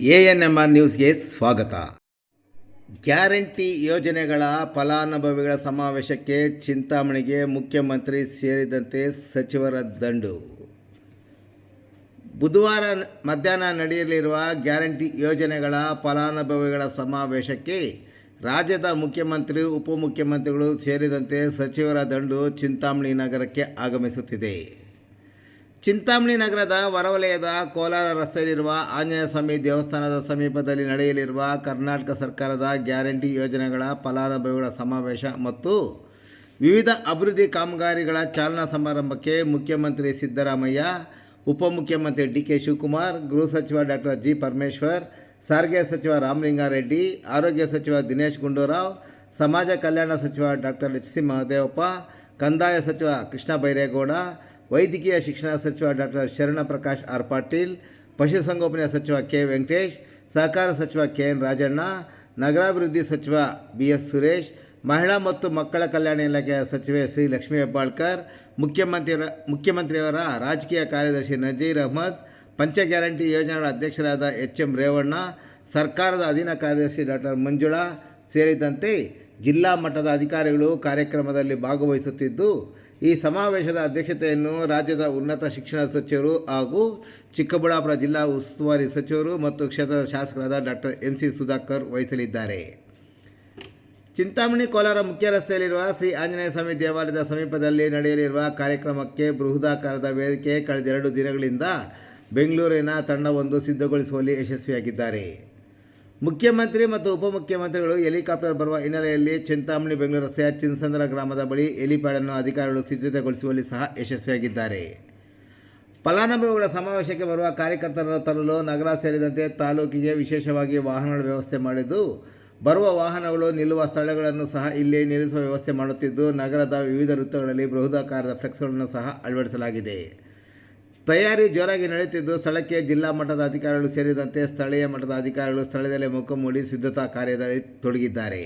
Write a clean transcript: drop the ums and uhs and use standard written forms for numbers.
ANMR ನ್ಯೂಸ್ಗೆ ಸ್ವಾಗತ. Guarantee ಯೋಜನೆಗಳ ಫಲಾನುಭವಿಗಳ ಸಮಾವೇಶಕ್ಕೆ ಚಿಂತಾಮಣಿಗೆ ಮುಖ್ಯಮಂತ್ರಿ ಸೇರಿದಂತೆ ಸಚಿವರ ದಂಡು. ಬುಧವಾರ ಮಧ್ಯಾಹ್ನ ನಡೆಯಲಿರುವ ಗ್ಯಾರಂಟಿ ಯೋಜನೆಗಳ ಫಲಾನುಭವಿಗಳ ಸಮಾವೇಶಕ್ಕೆ ರಾಜ್ಯದ ಮುಖ್ಯಮಂತ್ರಿ, ಉಪಮುಖ್ಯಮಂತ್ರಿಗಳು ಸೇರಿದಂತೆ ಸಚಿವರ ದಂಡು ಚಿಂತಾಮಣಿ ನಗರಕ್ಕೆ ಆಗಮಿಸುತ್ತಿದೆ. ಚಿಂತಾಮಣಿ ನಗರದ ಹೊರವಲಯದ ಕೋಲಾರ ರಸ್ತೆಯಲ್ಲಿರುವ ಆಂಜನೇಯ ಸ್ವಾಮಿ ದೇವಸ್ಥಾನದ ಸಮೀಪದಲ್ಲಿ ನಡೆಯಲಿರುವ ಕರ್ನಾಟಕ ಸರ್ಕಾರದ ಗ್ಯಾರಂಟಿ ಯೋಜನೆಗಳ ಫಲಾನುಭವಿಗಳ ಸಮಾವೇಶ ಮತ್ತು ವಿವಿಧ ಅಭಿವೃದ್ಧಿ ಕಾಮಗಾರಿಗಳ ಚಾಲನಾ ಸಮಾರಂಭಕ್ಕೆ ಮುಖ್ಯಮಂತ್ರಿ ಸಿದ್ದರಾಮಯ್ಯ, ಉಪಮುಖ್ಯಮಂತ್ರಿ DK ಶಿವಕುಮಾರ್, ಗೃಹ ಸಚಿವ ಡಾಕ್ಟರ್ G. ಪರಮೇಶ್ವರ್, ಸಾರಿಗೆ ಸಚಿವ ರಾಮಲಿಂಗಾರೆಡ್ಡಿ, ಆರೋಗ್ಯ ಸಚಿವ ದಿನೇಶ್ ಗುಂಡೂರಾವ್, ಸಮಾಜ ಕಲ್ಯಾಣ ಸಚಿವ ಡಾಕ್ಟರ್ HC ಮಹದೇವಪ್ಪ, ಕಂದಾಯ ಸಚಿವ ಕೃಷ್ಣ ಬೈರೇಗೌಡ, ವೈದ್ಯಕೀಯ ಶಿಕ್ಷಣ ಸಚಿವ ಡಾಕ್ಟರ್ ಶರಣಪ್ರಕಾಶ್ R. ಪಾಟೀಲ್, ಪಶುಸಂಗೋಪನೆ ಸಚಿವ K. ವೆಂಕಟೇಶ್, ಸಹಕಾರ ಸಚಿವ KN ರಾಜಣ್ಣ, ನಗರಾಭಿವೃದ್ಧಿ ಸಚಿವ BS ಸುರೇಶ್, ಮಹಿಳಾ ಮತ್ತು ಮಕ್ಕಳ ಕಲ್ಯಾಣ ಇಲಾಖೆಯ ಸಚಿವೆ ಶ್ರೀ ಲಕ್ಷ್ಮೀ ಹೆಬ್ಬಾಳ್ಕರ್, ಮುಖ್ಯಮಂತ್ರಿಯವರ ರಾಜಕೀಯ ಕಾರ್ಯದರ್ಶಿ ನಜೀರ್ ಅಹ್ಮದ್, ಪಂಚ ಗ್ಯಾರಂಟಿ ಯೋಜನೆಗಳ ಅಧ್ಯಕ್ಷರಾದ HM ರೇವಣ್ಣ, ಸರ್ಕಾರದ ಅಧೀನ ಕಾರ್ಯದರ್ಶಿ ಡಾಕ್ಟರ್ ಮಂಜುಳಾ ಸೇರಿದಂತೆ ಜಿಲ್ಲಾ ಮಟ್ಟದ ಅಧಿಕಾರಿಗಳು ಕಾರ್ಯಕ್ರಮದಲ್ಲಿ ಭಾಗವಹಿಸುತ್ತಿದ್ದು, ಈ ಸಮಾವೇಶದ ಅಧ್ಯಕ್ಷತೆಯನ್ನು ರಾಜ್ಯದ ಉನ್ನತ ಶಿಕ್ಷಣ ಸಚಿವರು ಹಾಗೂ ಚಿಕ್ಕಬಳ್ಳಾಪುರ ಜಿಲ್ಲಾ ಉಸ್ತುವಾರಿ ಸಚಿವರು ಮತ್ತು ಕ್ಷೇತ್ರದ ಶಾಸಕರಾದ ಡಾಕ್ಟರ್ MC ಸುಧಾಕರ್ ವಹಿಸಲಿದ್ದಾರೆ. ಚಿಂತಾಮಣಿ ಕೋಲಾರ ಮುಖ್ಯ ರಸ್ತೆಯಲ್ಲಿರುವ ಶ್ರೀ ಆಂಜನೇಯ ಸ್ವಾಮಿ ದೇವಾಲಯದ ಸಮೀಪದಲ್ಲಿ ನಡೆಯಲಿರುವ ಕಾರ್ಯಕ್ರಮಕ್ಕೆ ಬೃಹದಾಕಾರದ ವೇದಿಕೆ ಕಳೆದ 2 ದಿನಗಳಿಂದ ಬೆಂಗಳೂರಿನ ತಂಡವೊಂದು ಸಿದ್ಧಗೊಳಿಸುವಲ್ಲಿ ಯಶಸ್ವಿಯಾಗಿದ್ದಾರೆ. ಮುಖ್ಯಮಂತ್ರಿ ಮತ್ತು ಉಪಮುಖ್ಯಮಂತ್ರಿಗಳು ಹೆಲಿಕಾಪ್ಟರ್ ಬರುವ ಹಿನ್ನೆಲೆಯಲ್ಲಿ ಚಿಂತಾಮಣಿ ಬೆಂಗಳೂರು ರಸ್ತೆಯ ಚಿನ್ಸಂದ್ರ ಗ್ರಾಮದ ಬಳಿ ಹೆಲಿಪ್ಯಾಡನ್ನು ಅಧಿಕಾರಿಗಳು ಸಿದ್ಧತೆಗೊಳಿಸುವಲ್ಲಿ ಸಹ ಯಶಸ್ವಿಯಾಗಿದ್ದಾರೆ. ಫಲಾನುಭವಿಗಳ ಸಮಾವೇಶಕ್ಕೆ ಬರುವ ಕಾರ್ಯಕರ್ತರನ್ನು ತರಲು ನಗರ ಸೇರಿದಂತೆ ತಾಲೂಕಿಗೆ ವಿಶೇಷವಾಗಿ ವಾಹನಗಳ ವ್ಯವಸ್ಥೆ ಮಾಡಿದ್ದು, ಬರುವ ವಾಹನಗಳು ನಿಲ್ಲುವ ಸ್ಥಳಗಳನ್ನು ಸಹ ಇಲ್ಲಿ ನಿಲ್ಲಿಸುವ ವ್ಯವಸ್ಥೆ ಮಾಡುತ್ತಿದ್ದು, ನಗರದ ವಿವಿಧ ವೃತ್ತಗಳಲ್ಲಿ ಬೃಹದಾಕಾರದ ಫ್ಲೆಕ್ಸ್ಗಳನ್ನು ಸಹ ಅಳವಡಿಸಲಾಗಿದೆ. ತಯಾರಿ ಜೋರಾಗಿ ನಡೆಯುತ್ತಿದ್ದು, ಸ್ಥಳಕ್ಕೆ ಜಿಲ್ಲಾ ಮಟ್ಟದ ಅಧಿಕಾರಿಗಳು ಸೇರಿದಂತೆ ಸ್ಥಳೀಯ ಮಟ್ಟದ ಅಧಿಕಾರಿಗಳು ಸ್ಥಳದಲ್ಲೇ ಮುಖ ಮೂಡಿ ಸಿದ್ಧತಾ ಕಾರ್ಯದಲ್ಲಿ ತೊಡಗಿದ್ದಾರೆ.